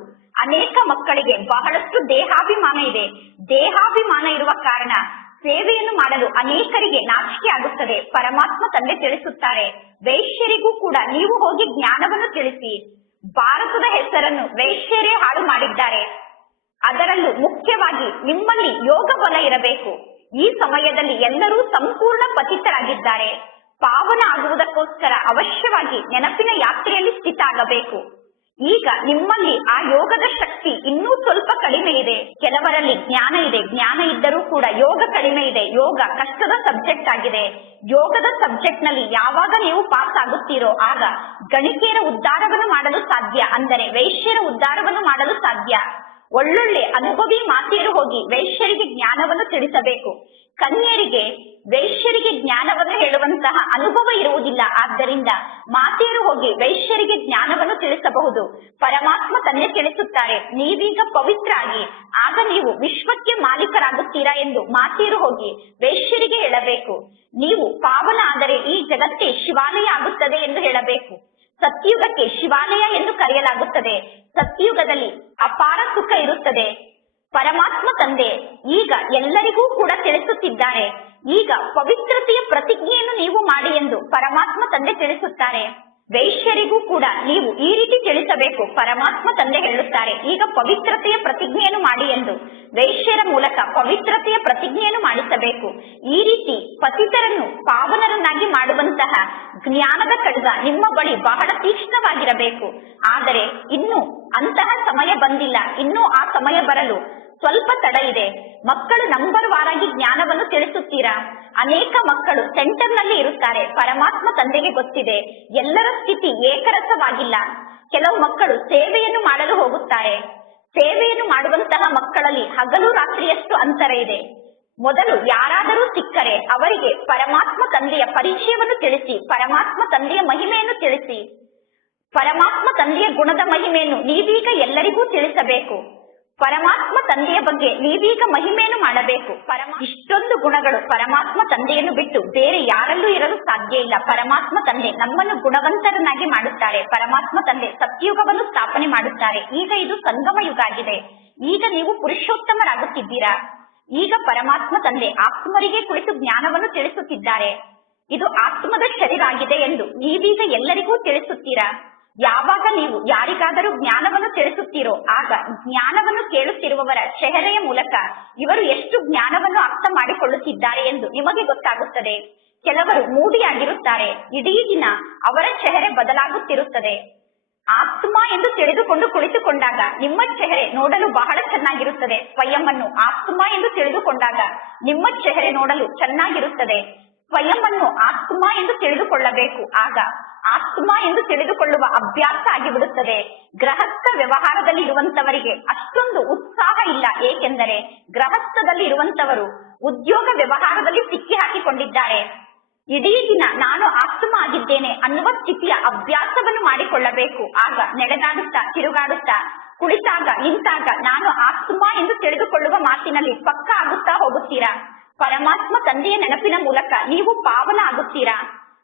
ಅನೇಕ ಮಕ್ಕಳಿಗೆ ಬಹಳಷ್ಟು ದೇಹಾಭಿಮಾನ ಇದೆ. ದೇಹಾಭಿಮಾನ ಇರುವ ಕಾರಣ ಸೇವೆಯನ್ನು ಮಾಡಲು ಅನೇಕರಿಗೆ ನಾಚಿಕೆ ಆಗುತ್ತದೆ. ಪರಮಾತ್ಮ ತಂದೆ ತಿಳಿಸುತ್ತಾರೆ, ವೈಶ್ಯರಿಗೂ ಕೂಡ ನೀವು ಹೋಗಿ ಜ್ಞಾನವನ್ನು ತಿಳಿಸಿ. ಭಾರತದ ಹೆಸರನ್ನು ವೈಶ್ಯರೇ ಹಾಳು ಮಾಡಿದ್ದಾರೆ. ಅದರಲ್ಲೂ ಮುಖ್ಯವಾಗಿ ನಿಮ್ಮಲ್ಲಿ ಯೋಗ ಬಲ ಇರಬೇಕು. ಈ ಸಮಯದಲ್ಲಿ ಎಲ್ಲರೂ ಸಂಪೂರ್ಣ ಪತಿತರಾಗಿದ್ದಾರೆ. ಪಾವನ ಆಗುವುದಕ್ಕೋಸ್ಕರ ಅವಶ್ಯವಾಗಿ ನೆನಪಿನ ಯಾತ್ರೆಯಲ್ಲಿ ಸ್ಥಿತ ಆಗಬೇಕು. ಈಗ ನಿಮ್ಮಲ್ಲಿ ಆ ಯೋಗದ ಶಕ್ತಿ ಇನ್ನೂ ಸ್ವಲ್ಪ ಕಡಿಮೆ ಇದೆ. ಕೆಲವರಲ್ಲಿ ಜ್ಞಾನ ಇದೆ, ಜ್ಞಾನ ಇದ್ದರೂ ಕೂಡ ಯೋಗ ಕಡಿಮೆ ಇದೆ. ಯೋಗ ಕಷ್ಟದ ಸಬ್ಜೆಕ್ಟ್ ಆಗಿದೆ. ಯೋಗದ ಸಬ್ಜೆಕ್ಟ್ ನಲ್ಲಿ ಯಾವಾಗ ನೀವು ಪಾಸ್ ಆಗುತ್ತೀರೋ ಆಗ ಗಣಿಕೆಯರ ಉದ್ಧಾರವನ್ನು ಮಾಡಲು ಸಾಧ್ಯ. ಅಂದರೆ ವೈಶ್ಯರ ಉದ್ಧಾರವನ್ನು ಮಾಡಲು ಸಾಧ್ಯ. ಒಳ್ಳೊಳ್ಳೆ ಅನುಭವಿ ಮಾತೆಯರು ಹೋಗಿ ವೈಶ್ಯರಿಗೆ ಜ್ಞಾನವನ್ನು ತಿಳಿಸಬೇಕು. ಕನ್ಯರಿಗೆ ವೈಶ್ಯರಿಗೆ ಜ್ಞಾನವನ್ನು ಹೇಳುವಂತಹ ಅನುಭವ ಇರುವುದಿಲ್ಲ. ಆದ್ದರಿಂದ ಮಾತೆಯರು ಹೋಗಿ ವೈಶ್ಯರಿಗೆ ಜ್ಞಾನವನ್ನು ತಿಳಿಸಬಹುದು. ಪರಮಾತ್ಮ ತಂದೆ ತಿಳಿಸುತ್ತಾರೆ, ನೀವೀಗ ಪವಿತ್ರ ಆಗಿ ಆಗ ನೀವು ವಿಶ್ವಕ್ಕೆ ಮಾಲೀಕರಾಗುತ್ತೀರಾ ಎಂದು ಮಾತೆಯರು ಹೋಗಿ ವೈಶ್ಯರಿಗೆ ಹೇಳಬೇಕು. ನೀವು ಪಾವನ ಆದರೆ ಈ ಜಗತ್ತೇ ಶಿವಾಲಯ ಆಗುತ್ತದೆ ಎಂದು ಹೇಳಬೇಕು. ಸತ್ಯುಗಕ್ಕೆ ಶಿವಾಲಯ ಎಂದು ಕರೆಯಲಾಗುತ್ತದೆ. ಸತ್ಯುಗದಲ್ಲಿ ಅಪಾರ ಸುಖ ಇರುತ್ತದೆ. ಪರಮಾತ್ಮ ತಂದೆ ಈಗ ಎಲ್ಲರಿಗೂ ಕೂಡ ತಿಳಿಸುತ್ತಿದ್ದಾರೆ, ಈಗ ಪವಿತ್ರತೆಯ ಪ್ರತಿಜ್ಞೆಯನ್ನು ನೀವು ಮಾಡಿ ಎಂದು ಪರಮಾತ್ಮ ತಂದೆ ತಿಳಿಸುತ್ತಾರೆ. ವೈಶ್ಯರಿಗೂ ಕೂಡ ನೀವು ಈ ರೀತಿ ತಿಳಿಸಬೇಕು. ಪರಮಾತ್ಮ ತಂದೆ ಹೇಳುತ್ತಾರೆ, ಈಗ ಪವಿತ್ರತೆಯ ಪ್ರತಿಜ್ಞೆಯನ್ನು ಮಾಡಿ ಎಂದು ವೈಶ್ಯರ ಮೂಲಕ ಪವಿತ್ರತೆಯ ಪ್ರತಿಜ್ಞೆಯನ್ನು ಮಾಡಿಸಬೇಕು. ಈ ರೀತಿ ಪತಿತರನ್ನು ಪಾವನರನ್ನಾಗಿ ಮಾಡುವಂತಹ ಜ್ಞಾನದ ಖಡ್ಗ ನಿಮ್ಮ ಬಳಿ ಬಹಳ ತೀಕ್ಷ್ಣವಾಗಿರಬೇಕು. ಆದರೆ ಇನ್ನೂ ಅಂತಹ ಸಮಯ ಬಂದಿಲ್ಲ. ಇನ್ನೂ ಆ ಸಮಯ ಬರಲು ಸ್ವಲ್ಪ ತಡ ಇದೆ. ಮಕ್ಕಳು ನಂಬರ್ ವಾರಾಗಿ ಜ್ಞಾನವನ್ನು ತಿಳಿಸುತ್ತೀರಾ? ಅನೇಕ ಮಕ್ಕಳು ಸೆಂಟರ್ ನಲ್ಲಿ ಇರುತ್ತಾರೆ. ಪರಮಾತ್ಮ ತಂದೆಗೆ ಗೊತ್ತಿದೆ ಎಲ್ಲರ ಸ್ಥಿತಿ ಏಕರಸವಾಗಿಲ್ಲ. ಕೆಲವು ಮಕ್ಕಳು ಸೇವೆಯನ್ನು ಮಾಡಲು ಹೋಗುತ್ತಾರೆ. ಸೇವೆಯನ್ನು ಮಾಡುವಂತಹ ಮಕ್ಕಳಲ್ಲಿ ಹಗಲು ರಾತ್ರಿಯಷ್ಟು ಅಂತರ ಇದೆ. ಮೊದಲು ಯಾರಾದರೂ ಸಿಕ್ಕರೆ ಅವರಿಗೆ ಪರಮಾತ್ಮ ತಂದೆಯ ಪರಿಚಯವನ್ನು ತಿಳಿಸಿ, ಪರಮಾತ್ಮ ತಂದೆಯ ಮಹಿಮೆಯನ್ನು ತಿಳಿಸಿ. ಪರಮಾತ್ಮ ತಂದೆಯ ಗುಣದ ಮಹಿಮೆಯನ್ನು ನೀವೀಗ ಎಲ್ಲರಿಗೂ ತಿಳಿಸಬೇಕು. ಪರಮಾತ್ಮ ತಂದೆಯ ಬಗ್ಗೆ ನೀವೀಗ ಮಹಿಮೆಯನ್ನು ಮಾಡಬೇಕು. ಇಷ್ಟೊಂದು ಗುಣಗಳು ಪರಮಾತ್ಮ ತಂದೆಯನ್ನು ಬಿಟ್ಟು ಬೇರೆ ಯಾರಲ್ಲೂ ಇರಲು ಸಾಧ್ಯ ಇಲ್ಲ. ಪರಮಾತ್ಮ ತಂದೆ ನಮ್ಮನ್ನು ಗುಣವಂತರನ್ನಾಗಿ ಮಾಡುತ್ತಾರೆ. ಪರಮಾತ್ಮ ತಂದೆ ಸತ್ಯುಗವನ್ನು ಸ್ಥಾಪನೆ ಮಾಡುತ್ತಾರೆ. ಈಗ ಇದು ಸಂಗಮ ಯುಗ ಆಗಿದೆ. ಈಗ ನೀವು ಪುರುಷೋತ್ತಮರಾಗುತ್ತಿದ್ದೀರಾ. ಈಗ ಪರಮಾತ್ಮ ತಂದೆ ಆತ್ಮರಿಗೆ ಕುಳಿತು ಜ್ಞಾನವನ್ನು ತಿಳಿಸುತ್ತಿದ್ದಾರೆ. ಇದು ಆತ್ಮದ ಶರೀರ ಆಗಿದೆ ಎಂದು ನೀವೀಗ ಎಲ್ಲರಿಗೂ ತಿಳಿಸುತ್ತೀರಾ. ಯಾವಾಗ ನೀವು ಯಾರಿಗಾದರೂ ಜ್ಞಾನವನ್ನು ತಿಳಿಸುತ್ತೀರೋ ಆಗ ಜ್ಞಾನವನ್ನು ಕೇಳುತ್ತಿರುವವರ ಚೆಹರೆಯ ಮೂಲಕ ಇವರು ಎಷ್ಟು ಜ್ಞಾನವನ್ನು ಅರ್ಥ ಮಾಡಿಕೊಳ್ಳುತ್ತಿದ್ದಾರೆ ಎಂದು ನಿಮಗೆ ಗೊತ್ತಾಗುತ್ತದೆ. ಕೆಲವರು ಮೂಡಿಯಾಗಿರುತ್ತಾರೆ. ಇಡೀ ದಿನ ಅವರ ಚೆಹರೆ ಬದಲಾಗುತ್ತಿರುತ್ತದೆ. ಆತ್ಮ ಎಂದು ತಿಳಿದುಕೊಂಡು ಕುಳಿತುಕೊಂಡಾಗ ನಿಮ್ಮ ಚೆಹರೆ ನೋಡಲು ಬಹಳ ಚೆನ್ನಾಗಿರುತ್ತದೆ. ಸ್ವಯಂ ಅನ್ನು ಆತ್ಮ ಎಂದು ತಿಳಿದುಕೊಂಡಾಗ ನಿಮ್ಮ ಚೆಹರೆ ನೋಡಲು ಚೆನ್ನಾಗಿರುತ್ತದೆ. ಸ್ವಯಂ ಅನ್ನು ಆತ್ಮ ಎಂದು ತಿಳಿದುಕೊಳ್ಳಬೇಕು. ಆಗ ಆತ್ಮ ಎಂದು ತಿಳಿದುಕೊಳ್ಳುವ ಅಭ್ಯಾಸ ಆಗಿಬಿಡುತ್ತದೆ. ಗೃಹಸ್ಥ ವ್ಯವಹಾರದಲ್ಲಿ ಇರುವಂತವರಿಗೆ ಅಷ್ಟೊಂದು ಉತ್ಸಾಹ ಇಲ್ಲ. ಏಕೆಂದರೆ ಗೃಹಸ್ಥದಲ್ಲಿ ಇರುವಂತವರು ಉದ್ಯೋಗ ವ್ಯವಹಾರದಲ್ಲಿ ಸಿಕ್ಕಿ ಹಾಕಿಕೊಂಡಿದ್ದಾರೆ. ಇಡೀ ದಿನ ನಾನು ಆತ್ಮ ಆಗಿದ್ದೇನೆ ಅನ್ನುವ ಸ್ಥಿತಿಯ ಅಭ್ಯಾಸವನ್ನು ಮಾಡಿಕೊಳ್ಳಬೇಕು. ಆಗ ನಡೆದಾಡುತ್ತಾ ತಿರುಗಾಡುತ್ತಾ ಕುಳಿತಾಗ ನಿಂತಾಗ ನಾನು ಆತ್ಮ ಎಂದು ತಿಳಿದುಕೊಳ್ಳುವ ಮಾತಿನಲ್ಲಿ ಪಕ್ಕ ಆಗುತ್ತಾ ಹೋಗುತ್ತೀರಾ. ಪರಮಾತ್ಮ ತಂದೆಯ ನೆನಪಿನ ಮೂಲಕ ನೀವು ಪಾವನ ಆಗುತ್ತೀರಾ.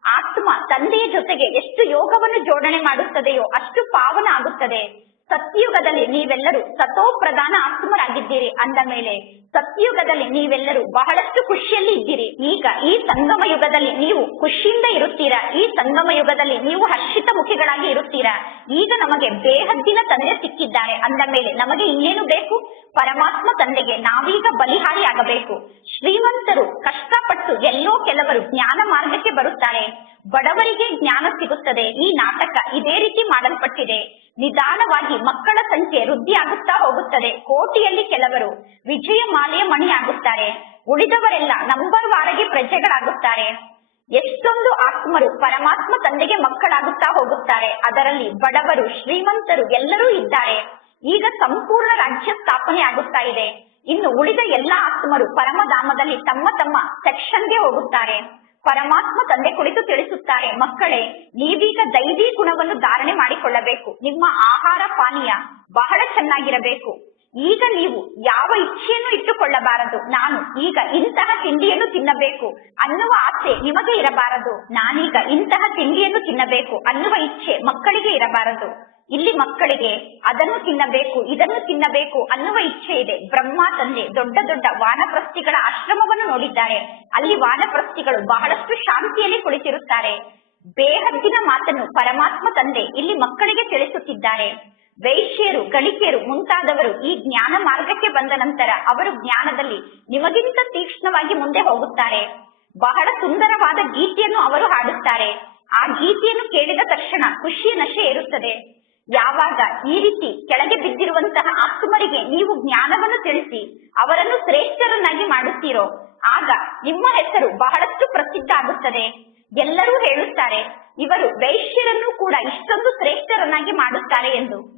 ಆತ್ಮ ತಂದೆಯ ಜೊತೆಗೆ ಎಷ್ಟು ಯೋಗವನ್ನು ಜೋಡಣೆ ಮಾಡುತ್ತದೆಯೋ ಅಷ್ಟು ಪಾವನ ಆಗುತ್ತದೆ. ಸತ್ಯಯುಗದಲ್ಲಿ ನೀವೆಲ್ಲರೂ ಸತೋ ಪ್ರಧಾನ ಆತ್ಮರಾಗಿದ್ದೀರಿ ಅಂದ ಮೇಲೆ ಸತ್ಯಯುಗದಲ್ಲಿ ನೀವೆಲ್ಲರೂ ಬಹಳಷ್ಟು ಖುಷಿಯಲ್ಲಿ ಇದ್ದೀರಿ. ಈಗ ಈ ಸಂಗಮ ಯುಗದಲ್ಲಿ ನೀವು ಖುಷಿಯಿಂದ ಇರುತ್ತೀರಾ. ಈ ಸಂಗಮ ಯುಗದಲ್ಲಿ ನೀವು ಹರ್ಷಿತ ಮುಖಿಗಳಾಗಿ ಇರುತ್ತೀರಾ. ಈಗ ನಮಗೆ ಬೇಹದ್ದಿನ ತಂದೆ ಸಿಕ್ಕಿದ್ದಾರೆ ಅಂದ ಮೇಲೆ ನಮಗೆ ಇನ್ನೇನು ಬೇಕು? ಪರಮಾತ್ಮ ತಂದೆಗೆ ನಾವೀಗ ಬಲಿಹಾರಿ ಆಗಬೇಕು. ಶ್ರೀಮಂತರು ಕಷ್ಟಪಟ್ಟು ಎಲ್ಲೋ ಕೆಲವರು ಜ್ಞಾನ ಮಾರ್ಗಕ್ಕೆ ಬರುತ್ತಾರೆ. ಬಡವರಿಗೆ ಜ್ಞಾನ ಸಿಗುತ್ತದೆ. ಈ ನಾಟಕ ಇದೇ ರೀತಿ ಮಾಡಲ್ಪಟ್ಟಿದೆ. ನಿಧಾನವಾಗಿ ಮಕ್ಕಳ ಸಂಖ್ಯೆ ವೃದ್ಧಿಯಾಗುತ್ತಾ ಹೋಗುತ್ತದೆ. ಕೋಟಿಯಲ್ಲಿ ಕೆಲವರು ವಿಜಯ ಮಾಲೆಯ ಮಣಿ ಆಗುತ್ತಾರೆ. ಉಳಿದವರೆಲ್ಲ ನಂಬರ್ ವಾರಗೆ ಪ್ರಜೆಗಳಾಗುತ್ತಾರೆ. ಎಷ್ಟೊಂದು ಆತ್ಮರು ಪರಮಾತ್ಮ ತಂದೆಗೆ ಮಕ್ಕಳಾಗುತ್ತಾ ಹೋಗುತ್ತಾರೆ. ಅದರಲ್ಲಿ ಬಡವರು ಶ್ರೀಮಂತರು ಎಲ್ಲರೂ ಇದ್ದಾರೆ. ಈಗ ಸಂಪೂರ್ಣ ರಾಜ್ಯ ಸ್ಥಾಪನೆ ಆಗುತ್ತಾ ಇದೆ. ಇನ್ನು ಉಳಿದ ಎಲ್ಲಾ ಆತ್ಮರು ಪರಮಧಾಮದಲ್ಲಿ ತಮ್ಮ ತಮ್ಮ ಸೆಕ್ಷನ್ಗೆ ಹೋಗುತ್ತಾರೆ. ಪರಮಾತ್ಮ ತಂದೆ ಕುಳಿತು ತಿಳಿಸುತ್ತಾರೆ, ಮಕ್ಕಳೇ ನೀವೀಗ ದೈವಿ ಗುಣವನ್ನು ಧಾರಣೆ ಮಾಡಿಕೊಳ್ಳಬೇಕು. ನಿಮ್ಮ ಆಹಾರ ಪಾನೀಯ ಬಹಳ ಚೆನ್ನಾಗಿರಬೇಕು. ಈಗ ನೀವು ಯಾವ ಇಚ್ಛೆಯನ್ನು ಇಟ್ಟುಕೊಳ್ಳಬಾರದು. ನಾನು ಈಗ ಇಂತಹ ತಿಂಡಿಯನ್ನು ತಿನ್ನಬೇಕು ಅನ್ನುವ ಆಸೆ ನಿಮಗೆ ಇರಬಾರದು. ನಾನೀಗ ಇಂತಹ ತಿಂಡಿಯನ್ನು ತಿನ್ನಬೇಕು ಅನ್ನುವ ಇಚ್ಛೆ ಮಕ್ಕಳಿಗೆ ಇರಬಾರದು. ಇಲ್ಲಿ ಮಕ್ಕಳಿಗೆ ಅದನ್ನು ತಿನ್ನಬೇಕು ಇದನ್ನು ತಿನ್ನಬೇಕು ಅನ್ನುವ ಇಚ್ಛೆ ಇದೆ. ಬ್ರಹ್ಮ ತಂದೆ ದೊಡ್ಡ ದೊಡ್ಡ ವಾನಪ್ರಸ್ಥಿಗಳ ಆಶ್ರಮವನ್ನು ನೋಡಿದ್ದಾರೆ. ಅಲ್ಲಿ ವಾನಪ್ರಸ್ಥಿಗಳು ಬಹಳಷ್ಟು ಶಾಂತಿಯಲ್ಲಿ ಕುಳಿತಿರುತ್ತಾರೆ. ಬೇಹದ್ದಿನ ಮಾತನ್ನು ಪರಮಾತ್ಮ ತಂದೆ ಇಲ್ಲಿ ಮಕ್ಕಳಿಗೆ ತಿಳಿಸುತ್ತಿದ್ದಾರೆ. ವೈಶ್ಯರು ಗಳಿಕೆಯರು ಮುಂತಾದವರು ಈ ಜ್ಞಾನ ಮಾರ್ಗಕ್ಕೆ ಬಂದ ನಂತರ ಅವರು ಜ್ಞಾನದಲ್ಲಿ ನಿಮಗಿಂತ ತೀಕ್ಷ್ಣವಾಗಿ ಮುಂದೆ ಹೋಗುತ್ತಾರೆ. ಬಹಳ ಸುಂದರವಾದ ಗೀತೆಯನ್ನು ಅವರು ಹಾಡುತ್ತಾರೆ. ಆ ಗೀತೆಯನ್ನು ಕೇಳಿದ ತಕ್ಷಣ ಖುಷಿಯ ನಶೆ ಇರುತ್ತದೆ. ಯಾವಾಗ ಈ ರೀತಿ ಕೆಳಗೆ ಬಿದ್ದಿರುವಂತಹ ಆತ್ಮರಿಗೆ ನೀವು ಜ್ಞಾನವನ್ನು ತಿಳಿಸಿ ಅವರನ್ನು ಶ್ರೇಷ್ಠರನ್ನಾಗಿ ಮಾಡುತ್ತೀರೋ ಆಗ ನಿಮ್ಮ ಹೆಸರು ಬಹಳಷ್ಟು ಪ್ರಸಿದ್ಧ ಆಗುತ್ತದೆ. ಎಲ್ಲರೂ ಹೇಳುತ್ತಾರೆ ಇವರು ವೈಶ್ಯರನ್ನು ಕೂಡ ಇಷ್ಟೊಂದು ಶ್ರೇಷ್ಠರನ್ನಾಗಿ ಮಾಡುತ್ತಾರೆ ಎಂದು.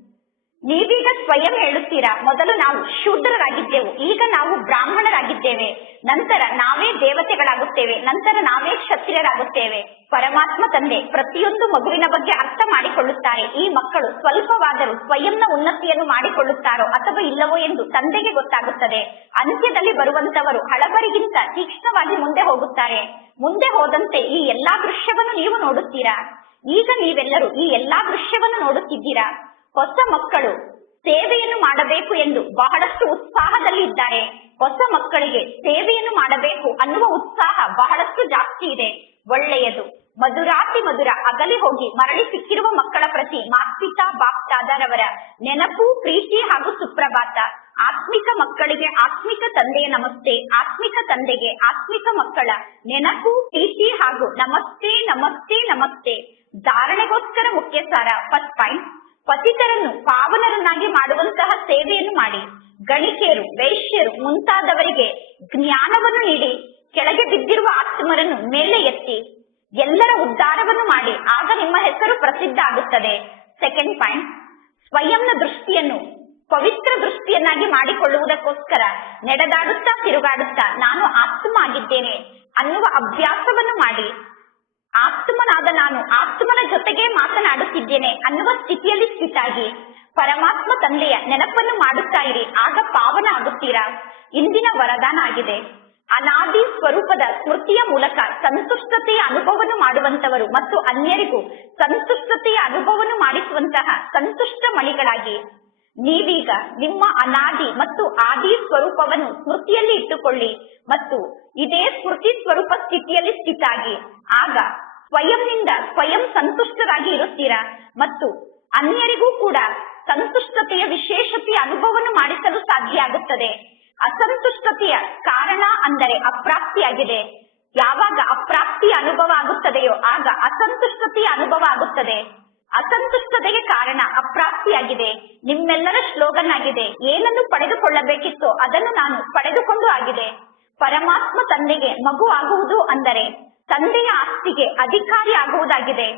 ನೀವೀಗ ಸ್ವಯಂ ಹೇಳುತ್ತೀರಾ, ಮೊದಲು ನಾವು ಶೂದ್ರರಾಗಿದ್ದೆವು, ಈಗ ನಾವು ಬ್ರಾಹ್ಮಣರಾಗಿದ್ದೇವೆ, ನಂತರ ನಾವೇ ದೇವತೆಗಳಾಗುತ್ತೇವೆ, ನಂತರ ನಾವೇ ಕ್ಷತ್ರಿಯರಾಗುತ್ತೇವೆ. ಪರಮಾತ್ಮ ತಂದೆ ಪ್ರತಿಯೊಂದು ಮಗುವಿನ ಬಗ್ಗೆ ಅರ್ಥ ಮಾಡಿಕೊಳ್ಳುತ್ತಾರೆ. ಈ ಮಕ್ಕಳು ಸ್ವಲ್ಪವಾದರೂ ಸ್ವಯಂನ ಉನ್ನತಿಯನ್ನು ಮಾಡಿಕೊಳ್ಳುತ್ತಾರೋ ಅಥವಾ ಇಲ್ಲವೋ ಎಂದು ತಂದೆಗೆ ಗೊತ್ತಾಗುತ್ತದೆ. ಅಂತ್ಯದಲ್ಲಿ ಬರುವಂತವರು ಹಳಬರಿಗಿಂತ ತೀಕ್ಷ್ಣವಾಗಿ ಮುಂದೆ ಹೋಗುತ್ತಾರೆ. ಮುಂದೆ ಹೋದಂತೆ ಈ ಎಲ್ಲಾ ದೃಶ್ಯವನ್ನು ನೀವು ನೋಡುತ್ತೀರಾ. ಈಗ ನೀವೆಲ್ಲರೂ ಈ ಎಲ್ಲಾ ದೃಶ್ಯವನ್ನು ನೋಡುತ್ತಿದ್ದೀರಾ. ಹೊಸ ಮಕ್ಕಳು ಸೇವೆಯನ್ನು ಮಾಡಬೇಕು ಎಂದು ಬಹಳಷ್ಟು ಉತ್ಸಾಹದಲ್ಲಿ ಇದ್ದಾರೆ. ಹೊಸ ಮಕ್ಕಳಿಗೆ ಸೇವೆಯನ್ನು ಮಾಡಬೇಕು ಅನ್ನುವ ಉತ್ಸಾಹ ಬಹಳಷ್ಟು ಜಾಸ್ತಿ ಇದೆ. ಒಳ್ಳೆಯದು. ಮಧುರಾತಿ ಮಧುರ ಅಗಲಿ ಹೋಗಿ ಮರಳಿ ಸಿಕ್ಕಿರುವ ಮಕ್ಕಳ ಪ್ರತಿ ಮಾಸ್ಪಿತಾ ಬಾಪ್ತಾದರವರ ನೆನಪು, ಪ್ರೀತಿ ಹಾಗೂ ಸುಪ್ರಭಾತ. ಆತ್ಮಿಕ ಮಕ್ಕಳಿಗೆ ಆತ್ಮಿಕ ತಂದೆಯ ನಮಸ್ತೆ, ಆತ್ಮಿಕ ತಂದೆಗೆ ಆತ್ಮಿಕ ಮಕ್ಕಳ ನೆನಪು, ಪ್ರೀತಿ ಹಾಗೂ ನಮಸ್ತೆ ನಮಸ್ತೆ ನಮಸ್ತೆ. ಧಾರಣೆಗೋಸ್ಕರ ಮುಖ್ಯ ಸಾರ. ಫಸ್ಟ್ ಪಾಯಿಂಟ್, ಪತಿತರನ್ನು ಪಾವನರನ್ನಾಗಿ ಮಾಡುವಂತಹ ಸೇವೆಯನ್ನು ಮಾಡಿ. ಗಣಿಕೆಯರು, ವೈಶ್ಯರು ಮುಂತಾದವರಿಗೆ ಜ್ಞಾನವನ್ನು ನೀಡಿ ಕೆಳಗೆ ಬಿದ್ದಿರುವ ಆತ್ಮರನ್ನು ಮೇಲೆ ಎತ್ತಿ ಎಲ್ಲರ ಉದ್ಧಾರವನ್ನು ಮಾಡಿ. ಆಗ ನಿಮ್ಮ ಹೆಸರು ಪ್ರಸಿದ್ಧ ಆಗುತ್ತದೆ. ಸೆಕೆಂಡ್ ಪಾಯಿಂಟ್, ಸ್ವಯಂನ ದೃಷ್ಟಿಯನ್ನು ಪವಿತ್ರ ದೃಷ್ಟಿಯನ್ನಾಗಿ ಮಾಡಿಕೊಳ್ಳುವುದಕ್ಕೋಸ್ಕರ ನಡೆದಾಡುತ್ತಾ ತಿರುಗಾಡುತ್ತಾ ನಾನು ಆತ್ಮ ಆಗಿದ್ದೇನೆ ಅನ್ನುವ ಅಭ್ಯಾಸವನ್ನು ಮಾಡಿ. ಆತ್ಮನಾದ ನಾನು ಆತ್ಮನ ಜೊತೆಗೆ ಮಾತನಾಡುತ್ತಿದ್ದೇನೆ ಅನ್ನುವ ಸ್ಥಿತಿಯಲ್ಲಿ ಸ್ಥಿತಾಗಿ ಪರಮಾತ್ಮ ತಂದೆಯ ನೆನಪನ್ನು ಮಾಡುತ್ತಾ ಇರಿ. ಆಗ ಪಾವನ ಆಗುತ್ತೀರಾ. ಇಂದಿನ ವರದಾನ ಆಗಿದೆ. ಅನಾದಿ ಸ್ವರೂಪದ ಸ್ಮೃತಿಯ ಮೂಲಕ ಸಂತುಷ್ಟತೆಯ ಅನುಭವವನ್ನು ಮಾಡುವಂತವರು ಮತ್ತು ಅನ್ಯರಿಗೂ ಸಂತುಷ್ಟತೆಯ ಅನುಭವವನ್ನು ಮಾಡಿಸುವಂತಹ ಸಂತುಷ್ಟ ಮಣಿಗಳಾಗಿ ನೀವೀಗ ನಿಮ್ಮ ಅನಾದಿ ಮತ್ತು ಆದಿ ಸ್ವರೂಪವನ್ನು ಸ್ಮೃತಿಯಲ್ಲಿ ಇಟ್ಟುಕೊಳ್ಳಿ ಮತ್ತು ಇದೇ ಸ್ಮೃತಿ ಸ್ವರೂಪ ಸ್ಥಿತಿಯಲ್ಲಿ ಸ್ಥಿತಾಗಿ ಆಗ ಸ್ವಯಂನಿಂದ ಸ್ವಯಂ ಸಂತುಷ್ಟರಾಗಿ ಇರುತ್ತೀರಾ ಮತ್ತು ಅನ್ಯರಿಗೂ ಕೂಡ ಸಂತುಷ್ಟತೆಯ ವಿಶೇಷತೆಯ ಅನುಭವವನ್ನು ಮಾಡಿಸಲು ಸಾಧ್ಯ ಆಗುತ್ತದೆ. ಅಸಂತುಷ್ಟತೆಯ ಕಾರಣ ಅಂದರೆ ಅಪ್ರಾಪ್ತಿಯಾಗಿದೆ. ಯಾವಾಗ ಅಪ್ರಾಪ್ತಿಯ ಅನುಭವ ಆಗುತ್ತದೆಯೋ ಆಗ ಅಸಂತುಷ್ಟತೆಯ ಅನುಭವ ಆಗುತ್ತದೆ. ಅಸಂತುಷ್ಟತೆಗೆ ಕಾರಣ ಅಪ್ರಾಪ್ತಿಯಾಗಿದೆ. ನಿಮ್ಮೆಲ್ಲರ ಸ್ಲೋಗನ್ ಆಗಿದೆ, ಏನನ್ನು ಪಡೆದುಕೊಳ್ಳಬೇಕಿತ್ತೋ ಅದನ್ನು ನಾನು ಪಡೆದುಕೊಂಡು ಆಗಿದೆ. ಪರಮಾತ್ಮ ತಂದೆಗೆ ಮಗು ಆಗುವುದು ಅಂದರೆ ತಂದೆಯ ಆಸ್ತಿಗೆ ಅಧಿಕಾರಿ ಆಗುವುದಾಗಿದೆ.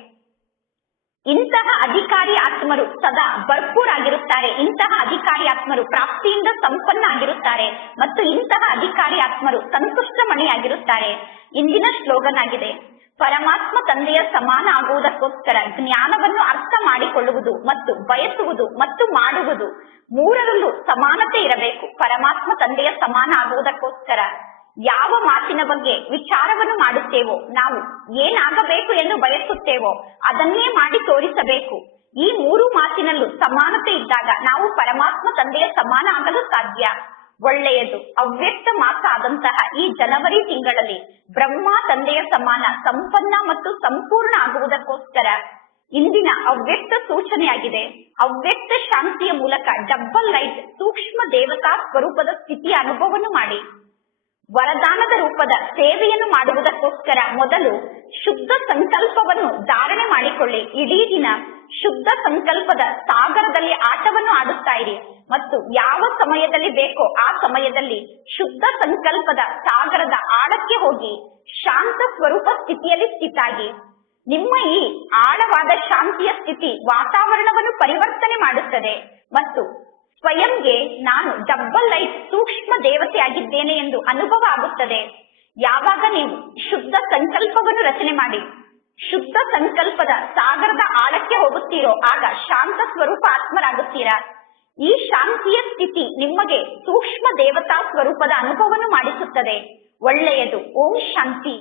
ಇಂತಹ ಅಧಿಕಾರಿ ಆತ್ಮರು ಸದಾ ಭರ್ಪೂರ್ ಆಗಿರುತ್ತಾರೆ. ಇಂತಹ ಅಧಿಕಾರಿ ಆತ್ಮರು ಪ್ರಾಪ್ತಿಯಿಂದ ಸಂಪನ್ನ ಆಗಿರುತ್ತಾರೆ ಮತ್ತು ಇಂತಹ ಅಧಿಕಾರಿ ಆತ್ಮರು ಸಂತುಷ್ಟ ಮಣಿಯಾಗಿರುತ್ತಾರೆ. ಇಂದಿನ ಸ್ಲೋಗನ್ ಆಗಿದೆ, ಪರಮಾತ್ಮ ತಂದೆಯ ಸಮಾನ ಆಗುವುದಕ್ಕೋಸ್ಕರ ಜ್ಞಾನವನ್ನು ಅರ್ಥ ಮಾಡಿಕೊಳ್ಳುವುದು ಮತ್ತು ಬಯಸುವುದು ಮತ್ತು ಮಾಡುವುದು ಮೂರರಲ್ಲೂ ಸಮಾನತೆ ಇರಬೇಕು. ಪರಮಾತ್ಮ ತಂದೆಯ ಸಮಾನ ಆಗುವುದಕ್ಕೋಸ್ಕರ ಯಾವ ಮಾತಿನ ಬಗ್ಗೆ ವಿಚಾರವನ್ನು ಮಾಡುತ್ತೇವೋ, ನಾವು ಏನಾಗಬೇಕು ಎಂದು ಬಯಸುತ್ತೇವೋ ಅದನ್ನೇ ಮಾಡಿ ತೋರಿಸಬೇಕು. ಈ ಮೂರು ಮಾತಿನಲ್ಲೂ ಸಮಾನತೆ ಇದ್ದಾಗ ನಾವು ಪರಮಾತ್ಮ ತಂದೆಯ ಸಮಾನ ಆಗಲು ಸಾಧ್ಯ. ಒಳ್ಳೆಯದು. ಅವ್ಯಕ್ತ ಮಾಸ ಆದಂತಹ ಈ ಜನವರಿ ತಿಂಗಳಲ್ಲಿ ಬ್ರಹ್ಮ ತಂದೆಯ ಸಮಾನ ಸಂಪನ್ನ ಮತ್ತು ಸಂಪೂರ್ಣ ಆಗುವುದಕ್ಕೋಸ್ಕರ ಇಂದಿನ ಅವ್ಯಕ್ತ ಸೂಚನೆಯಾಗಿದೆ. ಅವ್ಯಕ್ತ ಶಾಂತಿಯ ಮೂಲಕ ಡಬ್ಬಲ್ ಲೈಟ್ ಸೂಕ್ಷ್ಮ ದೇವತಾ ಸ್ವರೂಪದ ಸ್ಥಿತಿಯ ಅನುಭವವನ್ನು ಮಾಡಿ ವರದಾನದ ರೂಪದ ಸೇವೆಯನ್ನು ಮಾಡುವುದಕ್ಕೋಸ್ಕರ ಮೊದಲು ಶುದ್ಧ ಸಂಕಲ್ಪವನ್ನು ಧಾರಣೆ ಮಾಡಿಕೊಳ್ಳಿ. ಇಡೀ ದಿನ ಶುದ್ಧ ಸಂಕಲ್ಪದ ಸಾಗರದಲ್ಲಿ ಆಟವನ್ನು ಆಡುತ್ತಾ ಇರಿ ಮತ್ತು ಯಾವ ಸಮಯದಲ್ಲಿ ಬೇಕೋ ಆ ಸಮಯದಲ್ಲಿ ಶುದ್ಧ ಸಂಕಲ್ಪದ ಸಾಗರದ ಆಳಕ್ಕೆ ಹೋಗಿ ಶಾಂತ ಸ್ವರೂಪ ಸ್ಥಿತಿಯಲ್ಲಿ ಸ್ಥಿತಾಗಿ ನಿಮ್ಮ ಈ ಆಳವಾದ ಶಾಂತಿಯ ಸ್ಥಿತಿ ವಾತಾವರಣವನ್ನು ಪರಿವರ್ತನೆ ಮಾಡುತ್ತದೆ ಮತ್ತು ಸ್ವಯಂಗೆ ನಾನು ಡಬ್ಬಲ್ ಲೈಟ್ ಸೂಕ್ಷ್ಮ ದೇವತೆ ಆಗಿದ್ದೇನೆ ಎಂದು ಅನುಭವ ಆಗುತ್ತದೆ. ಯಾವಾಗ ನೀವು ಶುದ್ಧ ಸಂಕಲ್ಪವನ್ನು ರಚನೆ ಮಾಡಿ ಶುದ್ಧ ಸಂಕಲ್ಪದ ಸಾಗರದ ಆಳಕ್ಕೆ ಹೋಗುತ್ತೀರೋ ಆಗ ಶಾಂತ ಸ್ವರೂಪ ಆತ್ಮರಾಗುತ್ತೀರಾ. ಈ ಶಾಂತಿಯ ಸ್ಥಿತಿ ನಿಮಗೆ ಸೂಕ್ಷ್ಮ ದೇವತಾ ಸ್ವರೂಪದ ಅನುಭವವನ್ನು ಮಾಡಿಸುತ್ತದೆ. ಒಳ್ಳೆಯದು. ಓಂ ಶಾಂತಿ.